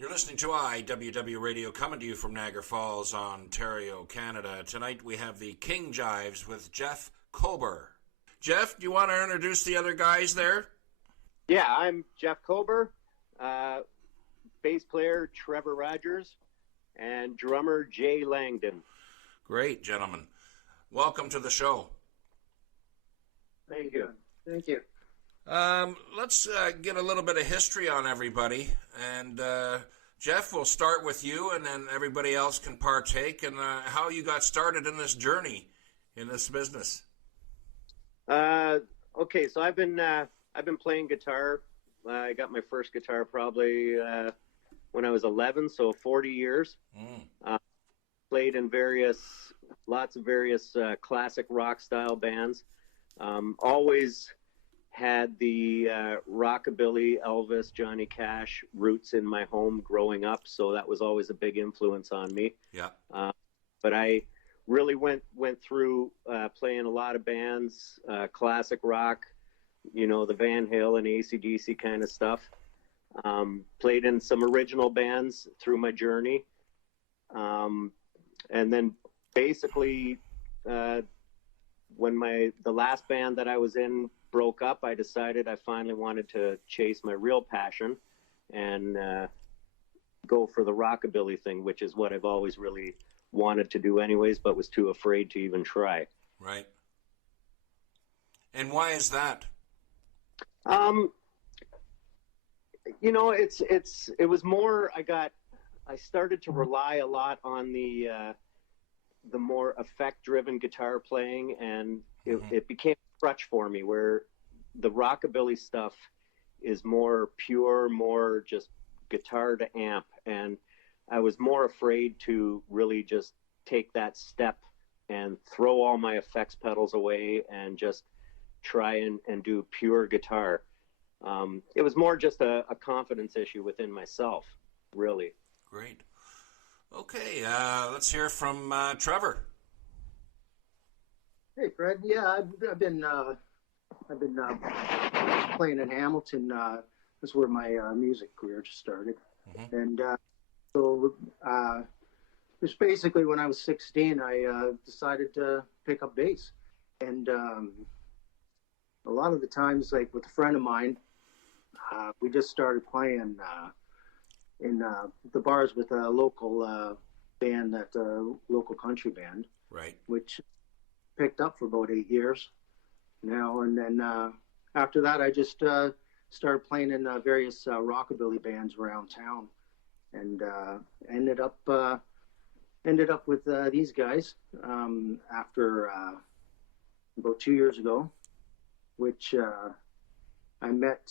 You're listening to IWW Radio, coming to you from Niagara Falls, Ontario, Canada. Tonight we have the King Jives with Jeff Kober. Jeff, do you want to introduce the other guys there? Yeah, I'm Jeff Kober, bass player Trevor Rogers, and drummer Jay Langdon. Great, gentlemen. Welcome to the show. Thank you. Thank you. Let's get a little bit of history on everybody. And Jeff, we'll start with you, and then everybody else can partake in how you got started in this journey in this business. Okay, so I've been playing guitar. I got my first guitar probably when I was 11, so 40 years. Played in lots of various classic rock style bands. Always had the rockabilly, Elvis, Johnny Cash roots in my home growing up, so that was always a big influence on me. Yeah. But I really went through playing a lot of bands, classic rock, the Van Halen, AC/DC kind of stuff. Played in some original bands through my journey. And then basically when the last band that I was in broke up, I decided I finally wanted to chase my real passion and go for the rockabilly thing, which is what I've always really wanted to do anyways, but was too afraid to even try. Right. And why is that? It was more, I started to rely a lot on the more effect-driven guitar playing, and it became a crutch for me, where the rockabilly stuff is more pure, more just guitar to amp, and I was more afraid to really just take that step and throw all my effects pedals away and just try and do pure guitar. It was more just a confidence issue within myself, really. Great. Okay, let's hear from Trevor. Hey, Fred. Yeah, I've been playing in Hamilton. That's where my music career just started, and so just basically when I was 16, I decided to pick up bass, and a lot of the times, like with a friend of mine, we just started playing in the bars with a local band, that local country band, Right. which picked up for about 8 years now. And then after that, I just started playing in various rockabilly bands around town, and ended up with these guys after about 2 years ago, which I met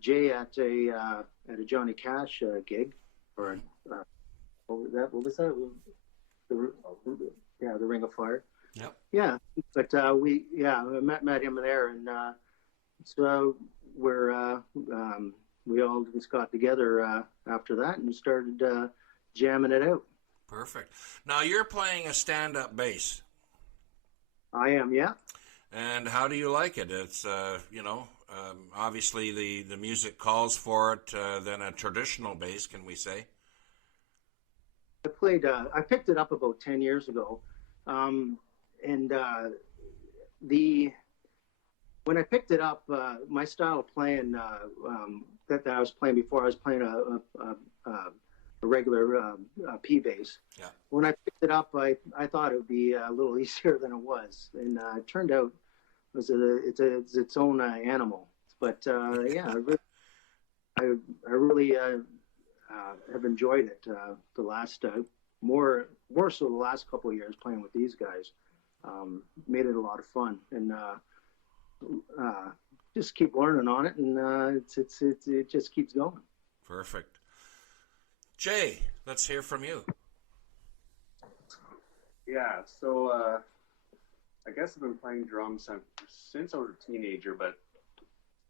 Jay at a Johnny Cash gig, or what was that? The Ring of Fire. Yep. Yeah, but I met him there, and so we all just got together after that and started jamming it out. Perfect. Now you're playing a stand-up bass. I am, yeah. And how do you like it? It's, obviously the music calls for it than a traditional bass, can we say? I picked it up about 10 years ago. When I picked it up, my style of playing that I was playing before, I was playing a regular P bass. Yeah. When I picked it up, I thought it would be a little easier than it was, and it turned out it's its own animal. But yeah, I really have enjoyed it the last more so the last couple of years playing with these guys. Made it a lot of fun, and just keep learning on it, and it just keeps going. Perfect. Jay, let's hear from you. Yeah, so I guess I've been playing drums since I was a teenager, but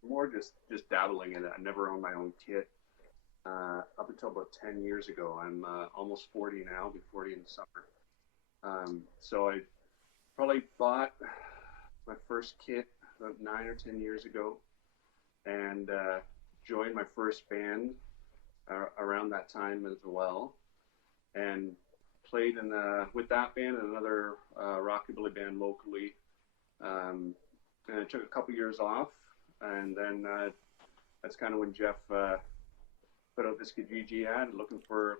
more just dabbling in it. I never owned my own kit up until about 10 years ago. I'm almost 40 now, I'll be 40 in the summer. So I probably bought my first kit about 9 or 10 years ago, and joined my first band around that time as well, and played in with that band and another rockabilly band locally. And I took a couple years off, and then that's kind of when Jeff put out this Kijiji ad, looking for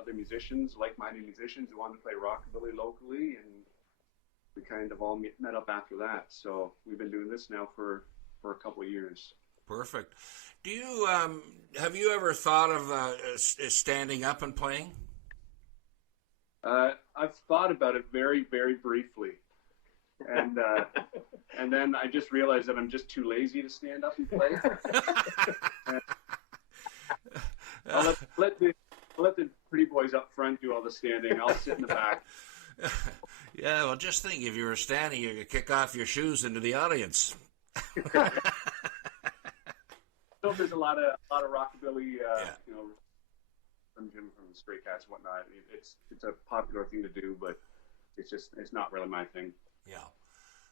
other musicians, like-minded musicians who wanted to play rockabilly locally, and we kind of all met up after that. So we've been doing this now for a couple of years. Perfect. Do you have you ever thought of standing up and playing? I've thought about it very, very briefly, and then I just realized that I'm just too lazy to stand up and play. I'll let the pretty boys up front do all the standing. I'll sit in the back. Yeah, well, just think, if you were standing, you could kick off your shoes into the audience. So there's a lot of rockabilly, you know, from Jim, from the Stray Cats and whatnot. It's a popular thing to do, but it's not really my thing. Yeah.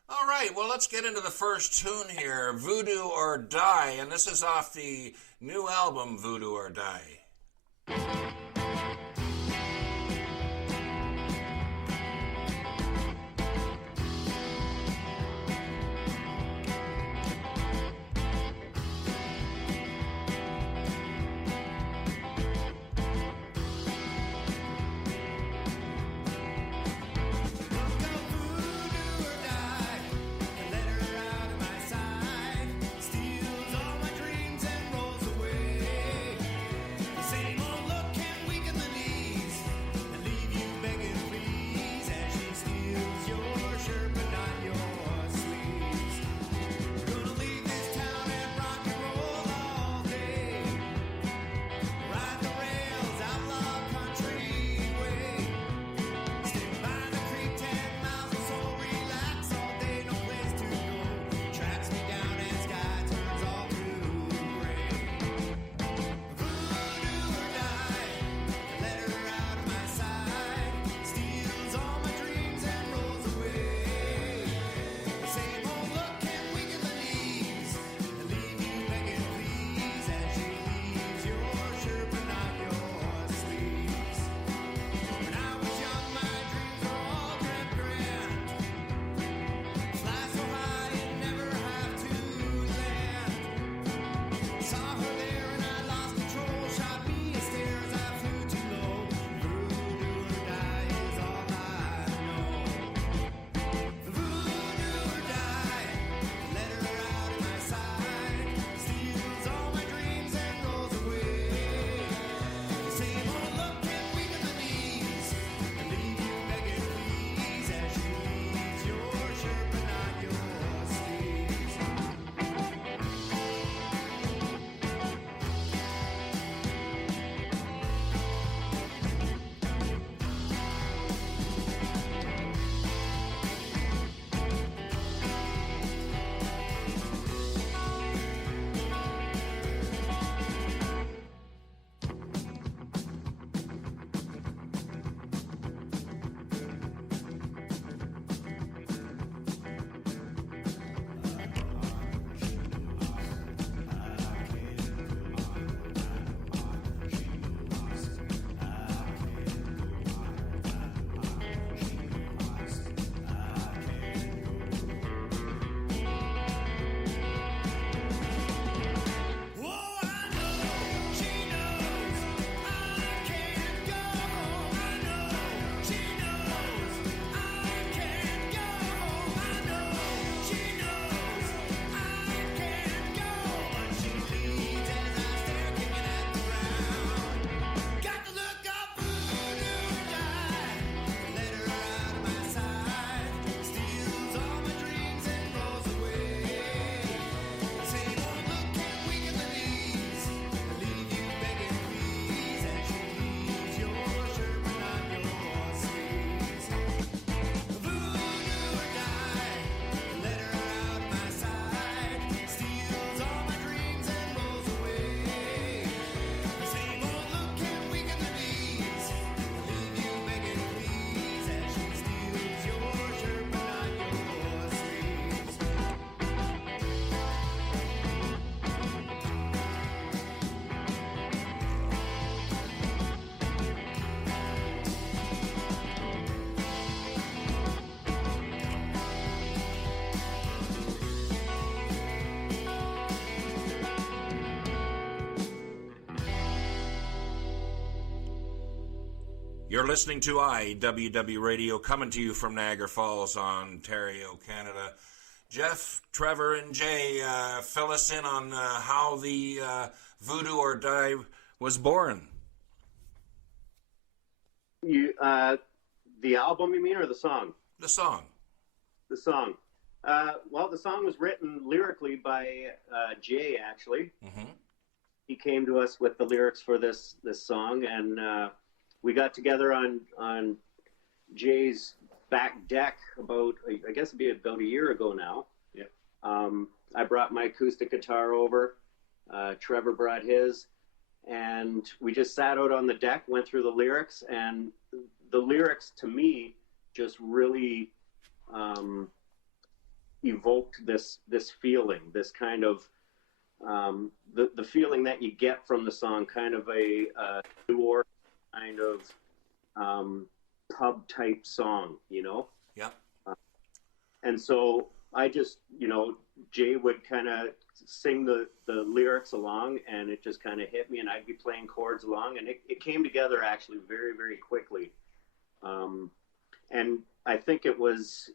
All right, well, let's get into the first tune here, Voodoo or Die, and this is off the new album, Voodoo or Die. Steals all my dreams and rolls away. Same old looking You're listening to IWW Radio, coming to you from Niagara Falls, Ontario, Canada. Jeff, Trevor, and Jay, fill us in on how the Voodoo or Die was born. The album, you mean, or the song? The song. The song. Well, the song was written lyrically by Jay, actually. Mm-hmm. He came to us with the lyrics for this song, and we got together on Jay's back deck about, I guess it'd be about a year ago now. Yeah. I brought my acoustic guitar over. Trevor brought his, and we just sat out on the deck, went through the lyrics, and the lyrics to me just really evoked this feeling, this kind of the feeling that you get from the song, kind of a New Orleans kind of pub type song, you know? Yeah. And so I just, Jay would kind of sing the lyrics along, and it just kind of hit me, and I'd be playing chords along, and it came together actually very, very quickly. And I think it was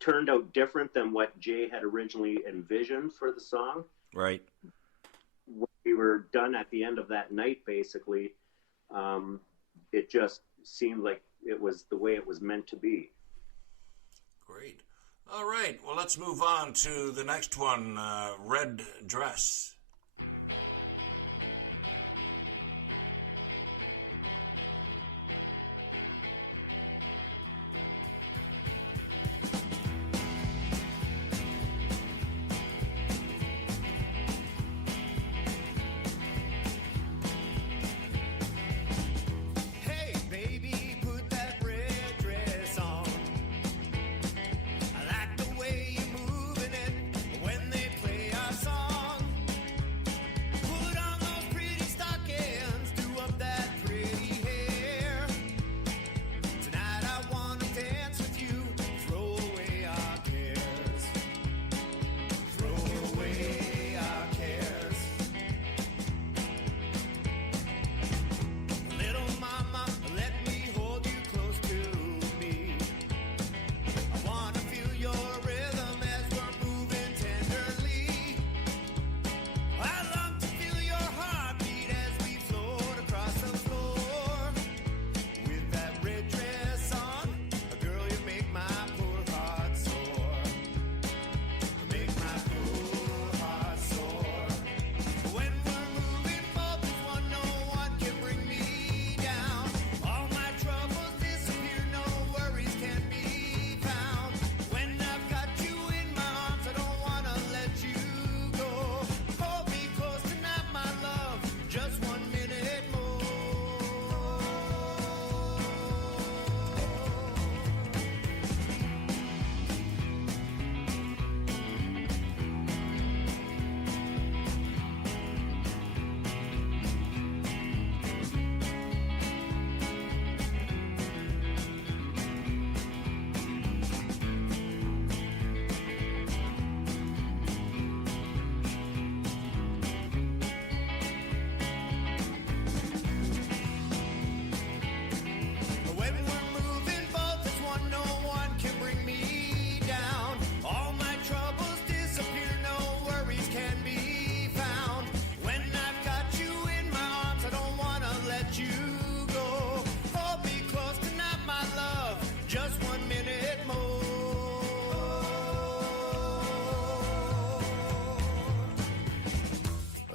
turned out different than what Jay had originally envisioned for the song. Right. When we were done at the end of that night, basically, it just seemed like it was the way it was meant to be. Great. All right. Well, let's move on to the next one, Red Dress.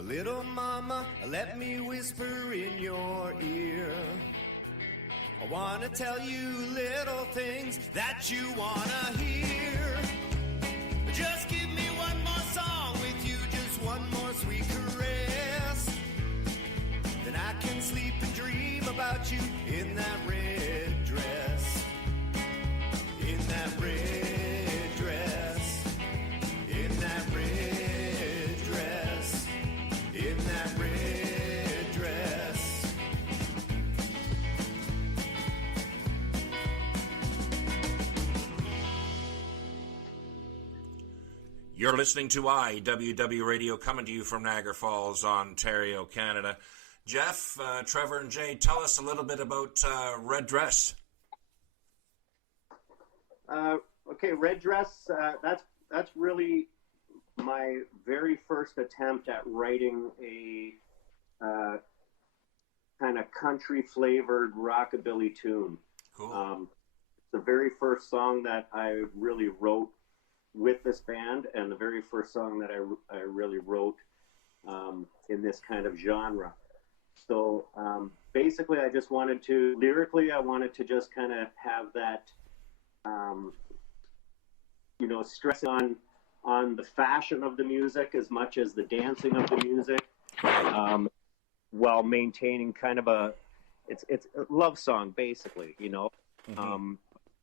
Little mama, let me whisper in your ear. I wanna tell you little things that you wanna hear. Just give me one more song with you, just one more sweet caress. Then I can sleep and dream about you in that red dress. In that red dress. In that red dress. In that red dress. You're listening to IWW Radio, coming to you from Niagara Falls, Ontario, Canada. Jeff, Trevor, and Jay, tell us a little bit about Red Dress. Okay, Red Dress, that's really my very first attempt at writing a kind of country flavored rockabilly tune. Cool. The very first song that I really wrote with this band, and the very first song that I really wrote in this kind of genre. So basically, I just wanted to, lyrically, I wanted to just kind of have that, stress on the fashion of the music as much as the dancing of the music, while maintaining kind of it's a love song, basically, mm-hmm.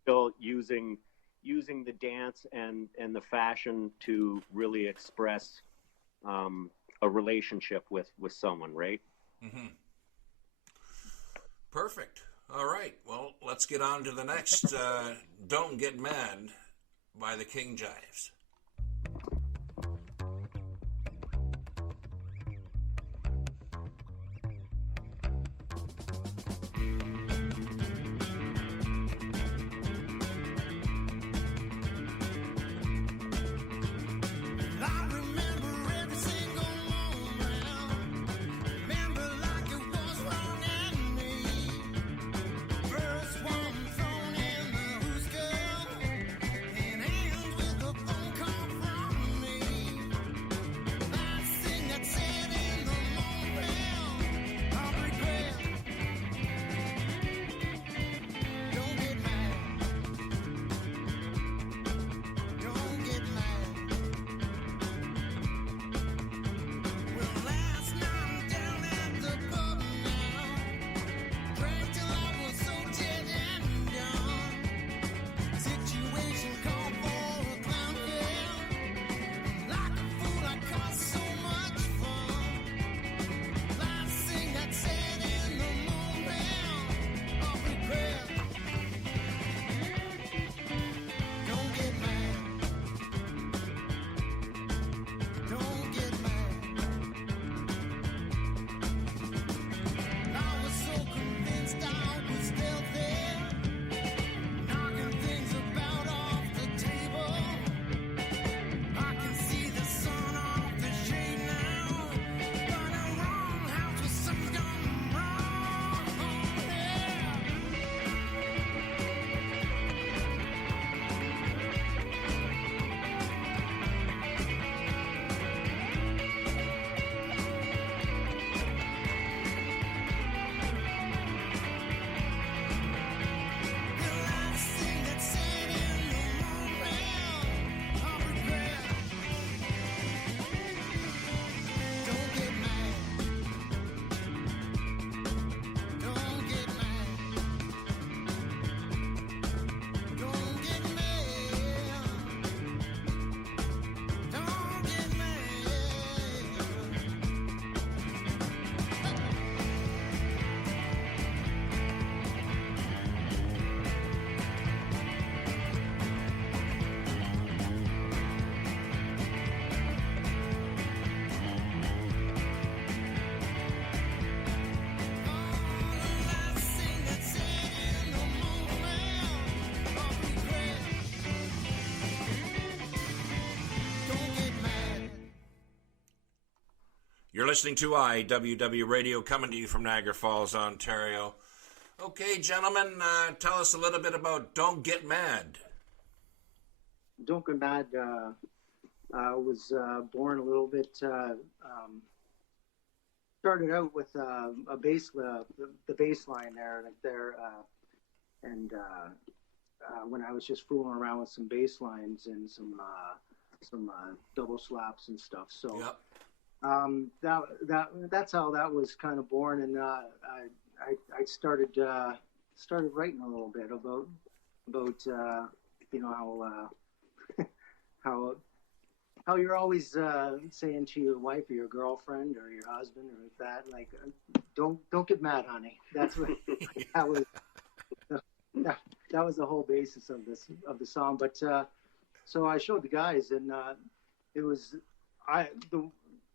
Still using the dance and the fashion to really express a relationship with someone, right? Mm-hmm. Perfect. All right. Well, let's get on to the next Don't Get Mad by the King Jives. You're listening to IWW Radio, coming to you from Niagara Falls, Ontario. Okay, gentlemen, tell us a little bit about Don't Get Mad. Don't Get Mad was born a little bit, started out with a bass, the bass line there, and when I was just fooling around with some bass lines and some double slaps and stuff. So yep. That's how that was kind of born, and I started writing a little bit about how you're always saying to your wife or your girlfriend or your husband or that, like, don't get mad, honey. That's what that was the whole basis of the song. But so I showed the guys, and it was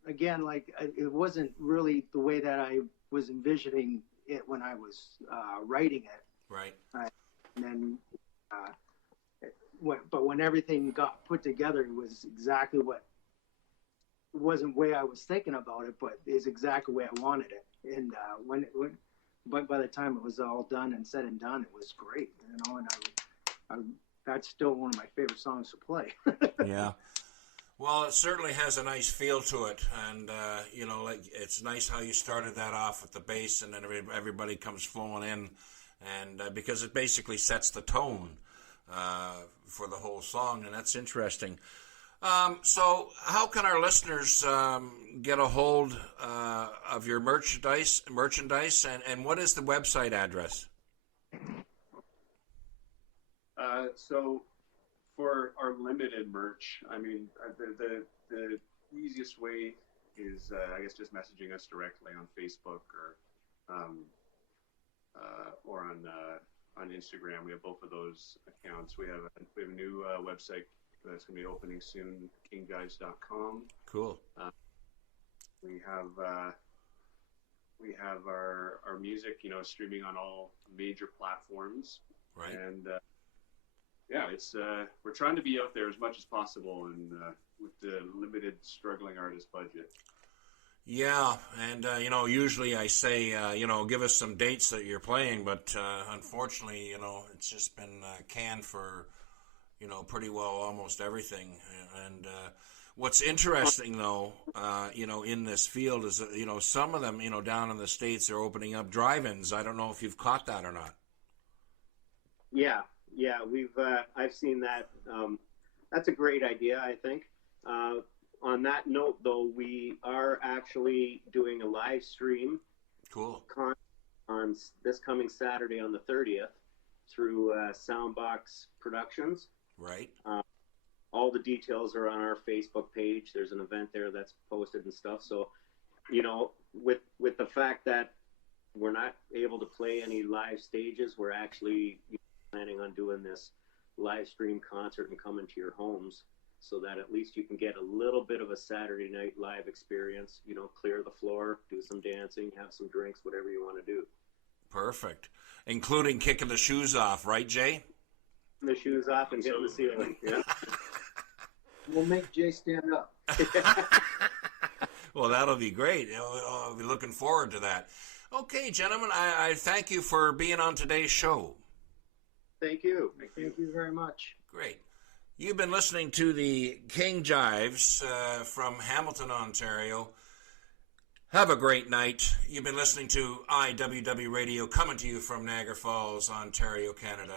again, like it wasn't really the way that I was envisioning it when I was writing it. Right. And then, but when everything got put together, it was exactly what. It wasn't the way I was thinking about it, but is exactly the way I wanted it. And but by the time it was all done and said and done, it was great. You know, and that's still one of my favorite songs to play. Yeah. Well, it certainly has a nice feel to it, and you know, like it's nice how you started that off with the bass, and then everybody comes flowing in, and because it basically sets the tone for the whole song, and that's interesting. So, how can our listeners get a hold of your merchandise, and what is the website address? So, for our limited merch, I mean, the easiest way is, I guess, just messaging us directly on Facebook or on Instagram. We have both of those accounts. We have a new website that's going to be opening soon, kingjives.com. Cool. We have our music, you know, streaming on all major platforms. Right. And yeah, it's we're trying to be out there as much as possible, and with the limited struggling artist budget. Yeah, and you know, usually I say, you know, give us some dates that you're playing, but unfortunately, you know, it's just been canned for, you know, pretty well almost everything. And what's interesting, though, you know, in this field is, you know, some of them, you know, down in the States are opening up drive-ins. I don't know if you've caught that or not. Yeah, I've seen that. That's a great idea, I think. On that note, though, we are actually doing a live stream. Cool. On this coming Saturday on the 30th through Soundbox Productions. Right. All the details are on our Facebook page. There's an event there that's posted and stuff. So, you know, with the fact that we're not able to play any live stages, we're actually planning on doing this live stream concert and coming to your homes, so that at least you can get a little bit of a Saturday night live experience, you know, clear the floor, do some dancing, have some drinks, whatever you want to do. Perfect. Including kicking the shoes off, right, Jay? The shoes off and hitting the ceiling. Yeah. We'll make Jay stand up. Well, that'll be great. I'll be looking forward to that. Okay, gentlemen, I thank you for being on today's show. Thank you. Thank you very much. Great. You've been listening to the King Jives from Hamilton, Ontario. Have a great night. You've been listening to IWW Radio, coming to you from Niagara Falls, Ontario, Canada.